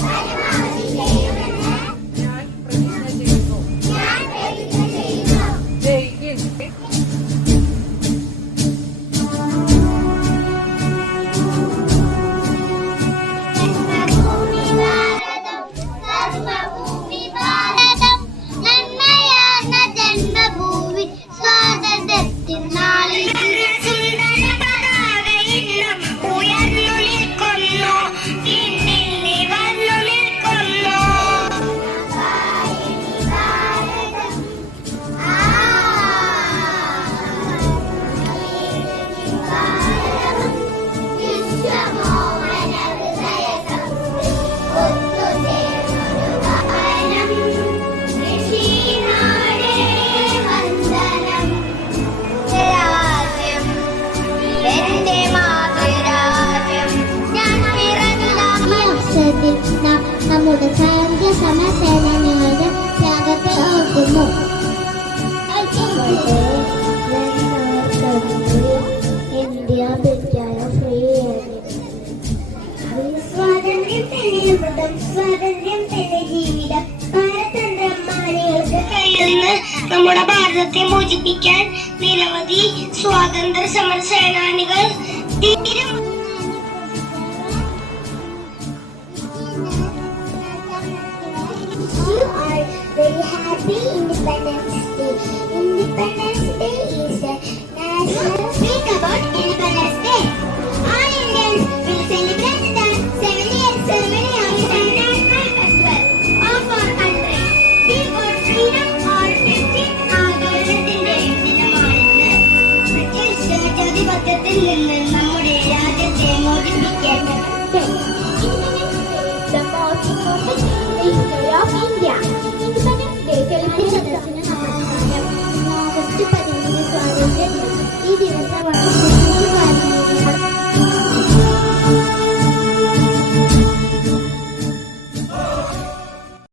പരമാവധിയെന്ന് ഞാൻ പ്രതിജ്ഞ ചെയ്യുന്നു. ജയ് ഹിന്ദ്. നമ്മുടെ സായുധ സമരസേനാനികളുടെ ത്യാഗത്തെ ഓർക്കുന്നു. ഇന്ത്യ സ്വാതന്ത്ര്യം തന്നെ ജീവിതം. പാരതന്ത്രമാണികൾക്ക് കഴിയുന്ന നമ്മുടെ ഭാരതത്തെ മോചിപ്പിക്കാൻ നിരവധി സ്വാതന്ത്ര്യ സമര സേനാനികൾ very happy Independence Day. Independence Day is a national. Speak about Independence Day. All Indians will celebrate the 70th ceremony of the national festival of our country. We for freedom or 15th ആഗോളത്തിന്റെ ദിനമാണെന്ന് British രാജാധിപത്യത്തിൽ നിന്ന് നമ്മുടെ രാജ്യത്തെ മോചിപ്പിക്കേണ്ടത്. The most important history of India. Independence Day celebration August 15 സ്വാതന്ത്ര്യ ദിനം. ഈ ദിവസം